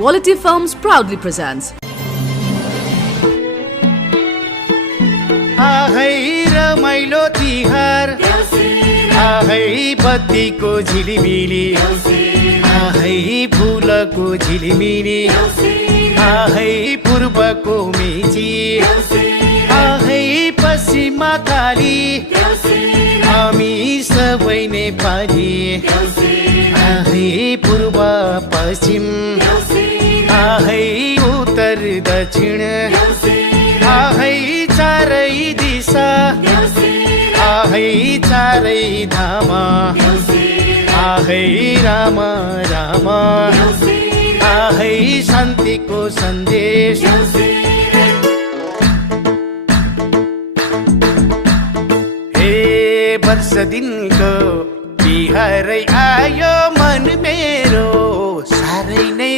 Quality Films proudly presents. आहै रमाइलो तिहार, आहै बत्तीको झिलिमिली, आहै फुलको झिलिमिली, आहै पूर्वको मेची, आहै पश्चिममा काली, हामी सबै नेपाली, आहै पूर्व पश्चिम, आहै उत्तर दक्षिण, आहै चारै दिशा, आहै चारै धाम, आहै राम राम, आहै शान्तिको सन्देश। हे वर्ष दिनको बिहारै आयो मन मेरो साह्रै नै